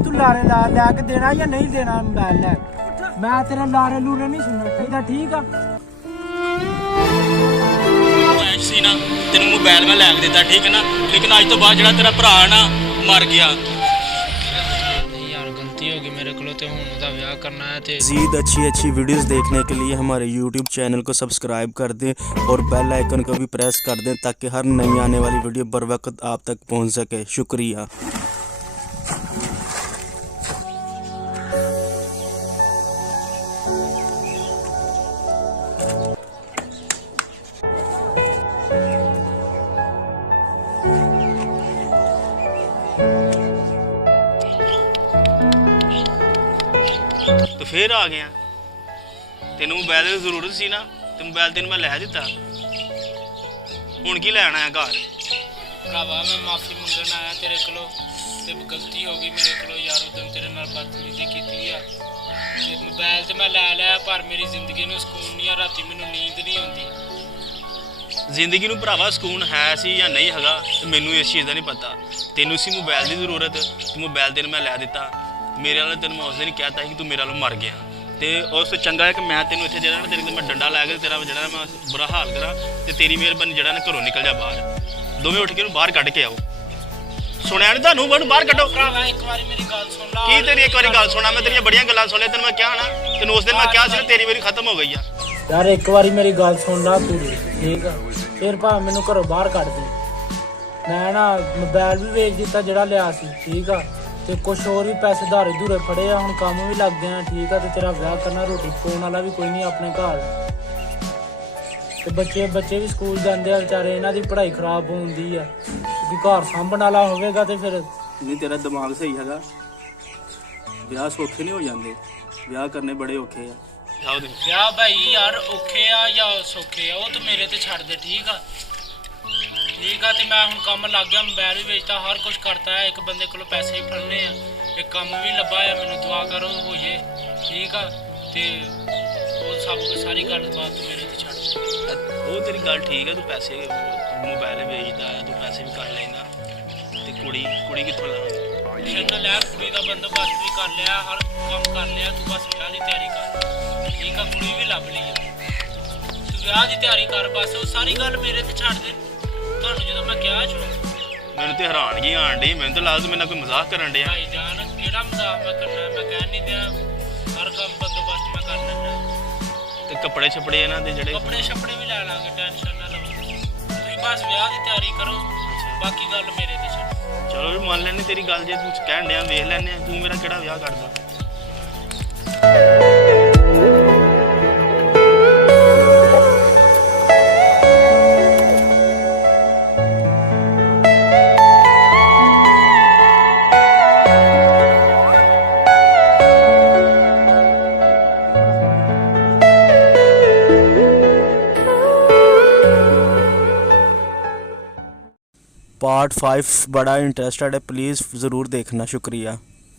कि तू लारे लैके देना या नहीं देना मोबाइल लै। मैं तेरे लारे लूरे नहीं सुनना, ठीक है? सी ना तेन मोबाइल मैं लैके दिता, ठीक है ना, लेकिन अज तो बाद जो तेरा भरा ना मर गया। मज़ीद अच्छी वीडियोस देखने के लिए हमारे YouTube चैनल को सब्सक्राइब कर दें और बेल आइकन को भी प्रेस कर दें ताकि हर नई आने वाली वीडियो बर वक्त आप तक पहुंच सके। शुक्रिया। तो फिर आ गया, तेन मोबाइल की जरूरत सी ना, तो मोबाइल तेन मैं लै दिता, हुण की लैन आया घर? भरावा मैं माफ़ी मंगन आया तेरे कोलों, ते गलती हो गई मेरे कोलों यार, उदम तेरे नाल बदतमीजी कीती आ। ते मोबाइल ते मैं लै लिया, पर मेरी जिंदगी नूं सुकून नहीं आ, राती मैनूं नींद नहीं आउंदी। जिंदगी नूं भरावा सुकून है सी या नहीं हैगा, मैनूं इस चीज़ का नहीं पता। तेनू सी मोबाइल की जरूरत, तो मोबाइल तेन मैं लै दिता। मेरे वाले तेन मैं उस दिन कहता कि तू मेरे वालों मर गया, तो उस चंगा है कि मैं तेन इतने जरा तेरे मैं डंडा लैके तेरा जरा मैं बुरा हाल करा, तो तेरी मेहरबानी जरा ना घरों निकल जा बाहर, दोवें उठ के बाहर कढ़ के आओ। सुनिया नहीं तुहानू, मैं बाहर कड्ढो। एक बारी मेरी गल सुन ला। की तेरी एक बारी गल सुना, मैं तेरिया बड़ियां गल्लां सुन लिया, तेन मैं क्या ना, तेन उस दिन मैं क्या सी, तेरी मेरी खत्म हो गई है यार। एक बारी मेरी गल सुन ला पूरी, ठीक है? फिर भावें मैनू घरों बाहर कढ़ दे। मैं ना मोबाइल भी वेच दिता जिहड़ा लिया सी, ठीक है? ते कुछ होर भी पैसे धारे धूरे फड़े आ, हुण कम्म भी लग गया, ठीक है? ते तेरा ब्याह करना, रोटी पकाउण वाला भी कोई नहीं अपने घर, ते बच्चे भी स्कूल जाते हैं बेचारे, इन्हां दी पढ़ाई खराब होंदी है, क्योंकि घर सांभण वाला होवेगा ते फिर नहीं तेरा दिमाग सही हैगा, ब्याह सौखे नहीं हो जाते, ब्याह करने बड़े औखे आ। ब्याह भाई यार औखे आ या सौखे आ, वो तो मेरे ते छड़ दे, ठीक है? ठीक है, तो मैं हुण कम्म लग गया, मोबाइल भी बेचता, हर कुछ करता है, एक बंदे कोलों पैसे भी फड़ने आ, एक कम्म भी लब्भा है, मैनूं दुआ करो हो जे, ठीक है? ते वो सब सारी गल बात तू मेरे ते छड़। वो तेरी गल ठीक है, तू पैसे मोबाइल बेचता है, तू पैसे भी कर लेना, तो कुड़ी कित्थों लाना? टेंशन लै, कुड़ी का बंदोबस्त भी कर लिया, हर कम्म कर लिया, तू बस ब्याह की तैयारी कर, ठीक है? कुड़ी भी लभ ली है, तू ब्याह की तैयारी कर, बस वो सारी गल मेरे ते छड़ दे। ਤੁਹਾਨੂੰ ਜਦੋਂ ਮੈਂ ਕਿਹਾ ਛੋ ਮੈਨੂੰ ਤੇ ਹੈਰਾਨਗੀ ਆਣ ਡਈ, ਮੈਨੂੰ ਤਾਂ ਲੱਗਦਾ ਮੇਰੇ ਨਾਲ ਕੋਈ ਮਜ਼ਾਕ ਕਰਨ ਡਿਆ। ਭਾਈ ਜਾਨ ਕਿਹੜਾ ਮਜ਼ਾਕ ਮੈਂ ਕਰਨਾ, ਮੈਂ ਕਹਿ ਨਹੀਂ ਦਿਆ, ਹਰ ਕੰਮ ਬੰਦੋਬਸਤ ਮੈਂ ਕਰ ਲੈਂਦਾ। ਤੇ ਕੱਪੜੇ ਛਪੜੇ ਇਹਨਾਂ ਦੇ ਜਿਹੜੇ ਕੱਪੜੇ ਛਪੜੇ ਵੀ ਲੈ ਲਾਂਗੇ, ਟੈਨਸ਼ਨ ਨਾ ਲਓ, ਤੁਸੀਂ ਬਸ ਵਿਆਹ ਦੀ ਤਿਆਰੀ ਕਰੋ, ਬਾਕੀ ਗੱਲ ਮੇਰੇ ਤੇ ਛੱਡ। ਚਲੋ ਵੀ ਮੰਨ ਲੈਣੇ ਤੇਰੀ ਗੱਲ, ਜੇ ਤੂੰ ਕਹਿਣ ਡਿਆ ਵੇਖ ਲੈਣੇ, ਤੂੰ ਮੇਰਾ ਕਿਹੜਾ ਵਿਆਹ ਕਰਦਾ। पार्ट 5 बड़ा इंटरेस्टेड है, प्लीज़ ज़रूर देखना। शुक्रिया।